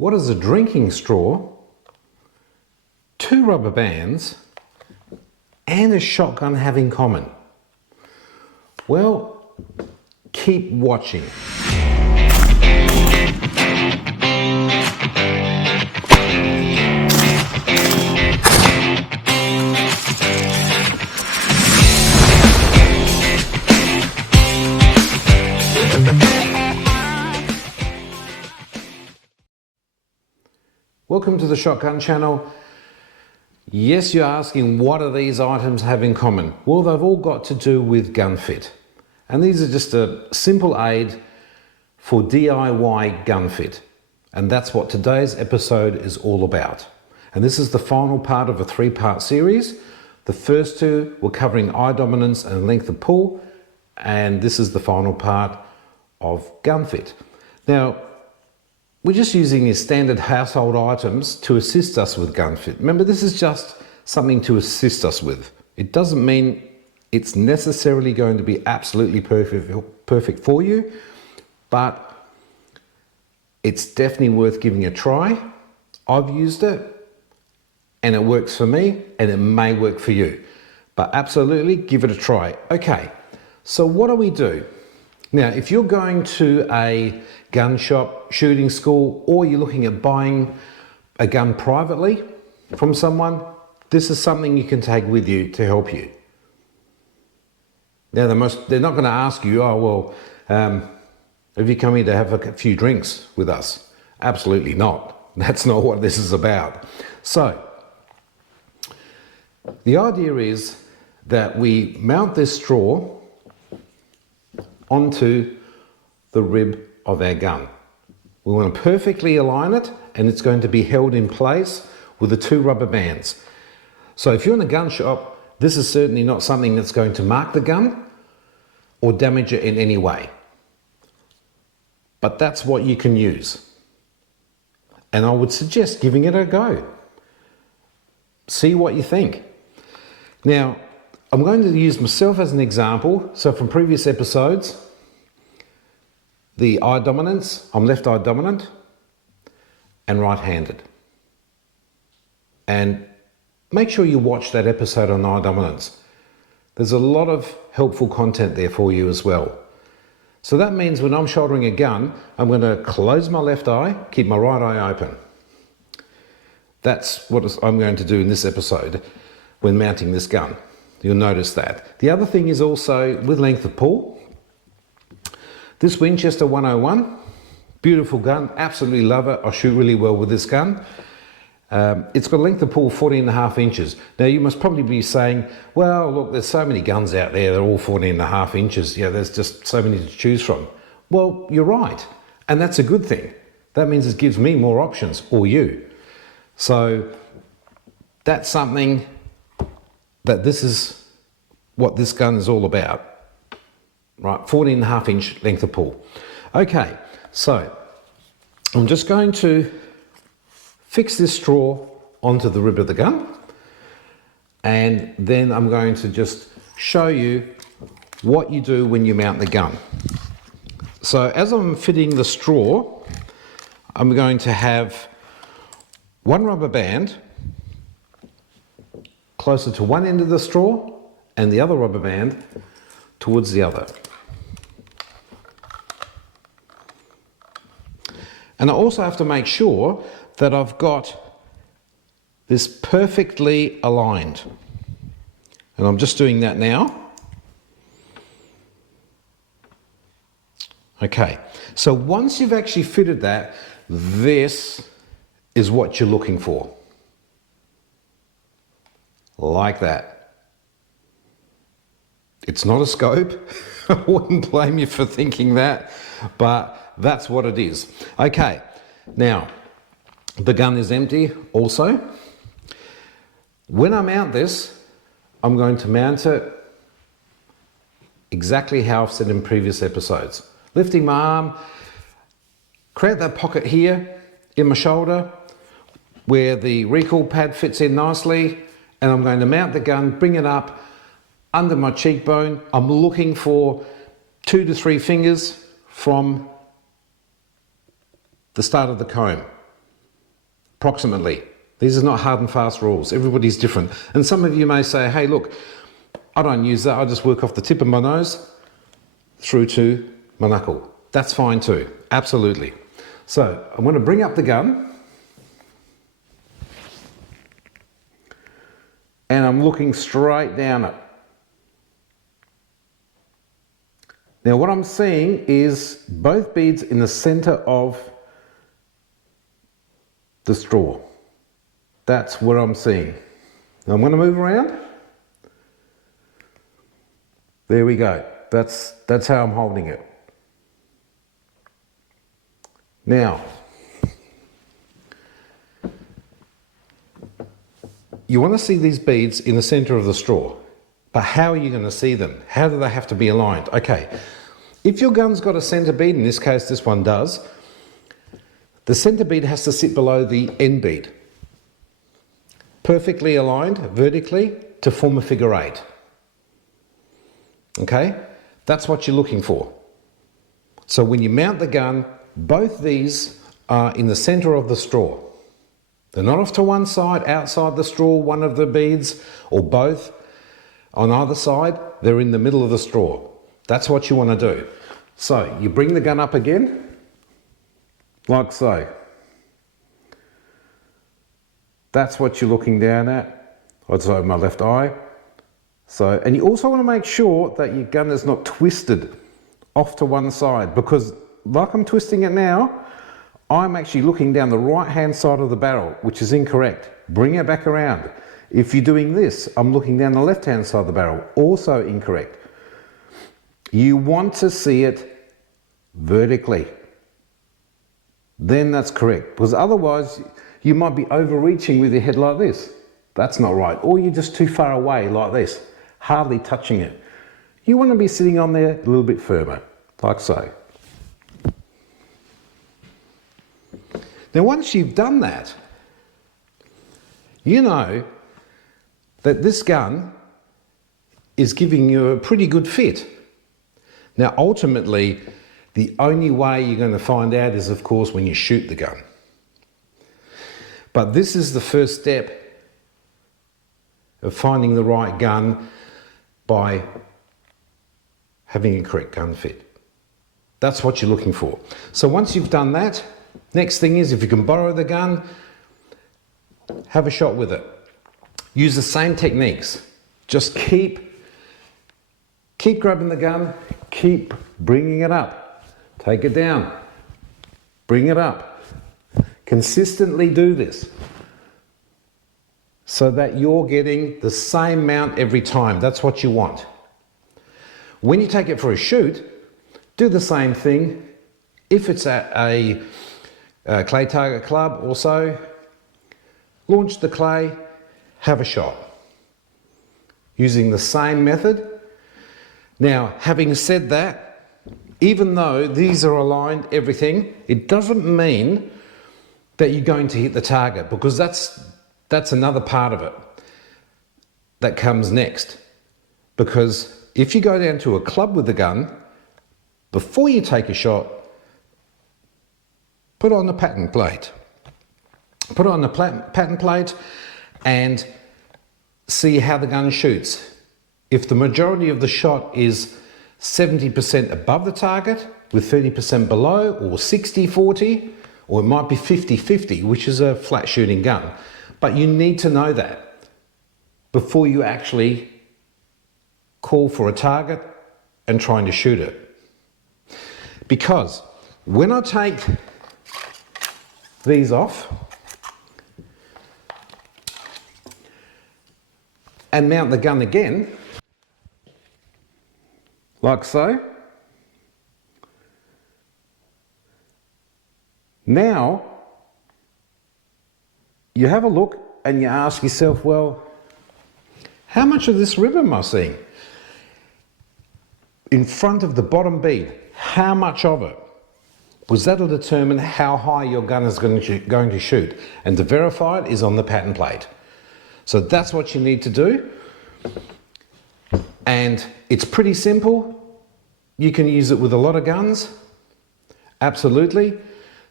What does a drinking straw, 2 rubber bands, and a shotgun have in common? Well, keep watching. Welcome to the Shotgun Channel. Yes, you're asking, what do these items have in common? Well, they've all got to do with gun fit. And these are just a simple aid for DIY gun fit. And that's what today's episode is all about. And this is the final part of a 3-part series. The first 2 were covering eye dominance and length of pull. And this is the final part of gun fit. Now, we're just using these standard household items to assist us with gun fit. Remember, this is just something to assist us with. It doesn't mean it's necessarily going to be absolutely perfect for you, but it's definitely worth giving a try. I've used it and it works for me and it may work for you, but absolutely give it a try. Okay, so what do we do? Now, if you're going to a gun shop, shooting school, or you're looking at buying a gun privately from someone, this is something you can take with you to help you. Now, they're not going to ask you, oh, well, have you come here to have a few drinks with us? Absolutely not. That's not what this is about. So, the idea is that we mount this straw onto the rib of our gun. We want to perfectly align it, and it's going to be held in place with the 2 rubber bands. So if you're in a gun shop, this is certainly not something that's going to mark the gun or damage it in any way. But that's what you can use. And I would suggest giving it a go. See what you think. Now, I'm going to use myself as an example. So from previous episodes, the eye dominance, I'm left eye dominant and right-handed. And make sure you watch that episode on eye dominance. There's a lot of helpful content there for you as well. So that means when I'm shouldering a gun, I'm going to close my left eye, keep my right eye open. That's what I'm going to do in this episode when mounting this gun. You'll notice that. The other thing is also with length of pull. This Winchester 101, beautiful gun, absolutely love it. I shoot really well with this gun. It's got a length of pull 14.5 inches. Now you must probably be saying, well, look, there's so many guns out there, they're all 14.5 inches. Yeah, there's just so many to choose from. Well, you're right. And that's a good thing. That means it gives me more options, or you. So that's something that this is what this gun is all about, right? 14.5 inch length of pull. Okay, so I'm just going to fix this straw onto the rib of the gun, and then I'm going to just show you what you do when you mount the gun. So as I'm fitting the straw, I'm going to have 1 rubber band closer to one end of the straw and the other rubber band towards the other. And I also have to make sure that I've got this perfectly aligned. And I'm just doing that now. Okay, so once you've actually fitted that, this is what you're looking for. Like that. It's not a scope. I wouldn't blame you for thinking that, but that's what it is. Okay, now the gun is empty also. When I mount this, I'm going to mount it exactly how I've said in previous episodes. Lifting my arm, create that pocket here in my shoulder where the recoil pad fits in nicely, and I'm going to mount the gun, bring it up under my cheekbone. I'm looking for 2 to 3 fingers from the start of the comb. approximately. These are not hard and fast rules. Everybody's different. And some of you may say, hey, look, I don't use that. I just work off the tip of my nose through to my knuckle. That's fine too. Absolutely. So I'm going to bring up the gun. And I'm looking straight down it. Now what I'm seeing is both beads in the center of the straw. That's what I'm seeing. Now I'm going to move around. There we go. That's how I'm holding it. Now, you want to see these beads in the center of the straw, but how are you going to see them? How do they have to be aligned? Okay, if your gun's got a center bead, in this case this one does, the center bead has to sit below the end bead, perfectly aligned vertically to form a figure 8. Okay, that's what you're looking for. So when you mount the gun, both these are in the center of the straw. They're not off to one side, outside the straw, one of the beads, or both on either side. They're in the middle of the straw. That's what you want to do. So you bring the gun up again, like so. That's what you're looking down at. I'd say my left eye. So, and you also want to make sure that your gun is not twisted off to one side, because like I'm twisting it now, I'm actually looking down the right hand side of the barrel, which is incorrect. Bring it back around. If you're doing this, I'm looking down the left hand side of the barrel, also incorrect. You want to see it vertically. Then that's correct, because otherwise you might be overreaching with your head like this. That's not right. Or you're just too far away like this, hardly touching it. You want to be sitting on there a little bit firmer, like so. Now once you've done that, you know that this gun is giving you a pretty good fit. Now ultimately, the only way you're going to find out is of course when you shoot the gun. But this is the first step of finding the right gun by having a correct gun fit. That's what you're looking for. So once you've done that, next thing is, if you can borrow the gun, have a shot with it. Use the same techniques. Just keep grabbing the gun, keep bringing it up. Take it down, bring it up. Consistently do this so that you're getting the same mount every time. That's what you want. When you take it for a shoot, do the same thing. If it's at a clay target club or so, launch the clay, have a shot using the same method. Now, having said that, even though these are aligned, everything, it doesn't mean that you're going to hit the target, because that's another part of it that comes next. Because if you go down to a club with the gun, before you take a shot, put on the pattern plate. Put on the pattern plate and see how the gun shoots. If the majority of the shot is 70% above the target with 30% below, or 60-40, or it might be 50-50, which is a flat shooting gun. But you need to know that before you actually call for a target and trying to shoot it. Because when I take these off and mount the gun again, like so, now you have a look and you ask yourself, well, how much of this ribbon am I seeing? In front of the bottom bead, how much of it? Because that'll determine how high your gun is going to shoot. And to verify it is on the pattern plate. So that's what you need to do. And it's pretty simple. You can use it with a lot of guns. Absolutely.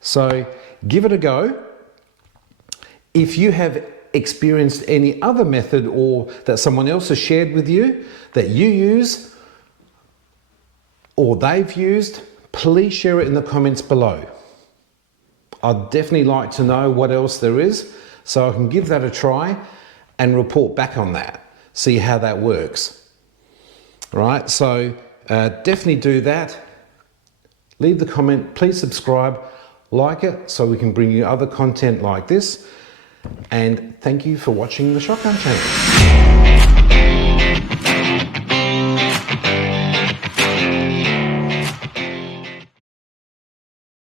So give it a go. If you have experienced any other method or that someone else has shared with you that you use or they've used, please share it in the comments below. I'd definitely like to know what else there is so I can give that a try and report back on that, see how that works. All right, so definitely do that. Leave the comment, please subscribe, like it so we can bring you other content like this. And thank you for watching the Shotgun Channel.